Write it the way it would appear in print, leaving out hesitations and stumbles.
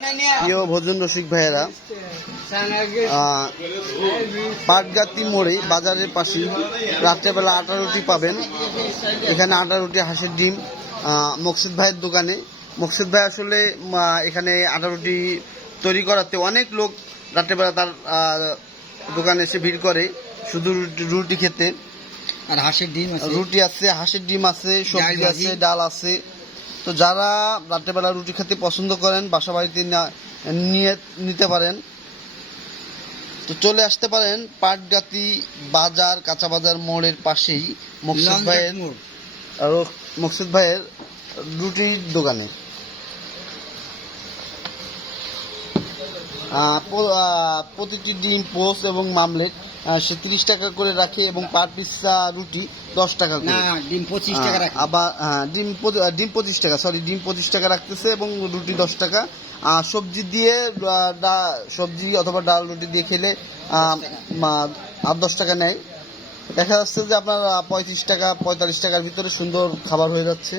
প্রিয় ভোজন রসিক ভাইয়েরা, পাটগাতি মোড়ে বাজারের পাশে রাত্রেবেলা আটা রুটি পাবেন। এখানে আটা রুটি, হাঁসের ডিম মকসুদ ভাইয়ের দোকানে। মকসুদ ভাই আসলে এখানে আটা রুটি তৈরি করাতে অনেক লোক রাত্রেবেলা তার দোকানে এসে ভিড় করে শুধু রুটি খেতে। আর হাঁসের ডিম আছে, রুটি আছে, হাঁসের ডিম আছে, সবজি আছে, ডাল আছে। তো যারা রাত্রেবেলা রুটি খেতে পছন্দ করেন বাসা বাড়িতে নিতে পারেন। তো চলে আসতে পারেন পাটগাতি বাজার, কাঁচা বাজার মোড়ের পাশেই মকসুদ ভাইয়ের রুটির দোকানে। প্রতিটি ডিম পোস্ট এবং মামলেট সে 30 টাকা করে রাখে এবং পার পিস রুটি 10 টাকা করে। ডিম 25 টাকা রাখে। আবার ডিম 25 টাকা, সরি, ডিম 25 টাকা রাখতেছে এবং রুটি 10 টাকা। সবজি দিয়ে সবজি অথবা ডাল রুটি দিয়ে খেলে আর 10 টাকা নেয়। দেখা যাচ্ছে যে আপনার 35 টাকা 45 টাকার ভিতরে সুন্দর খাবার হয়ে যাচ্ছে।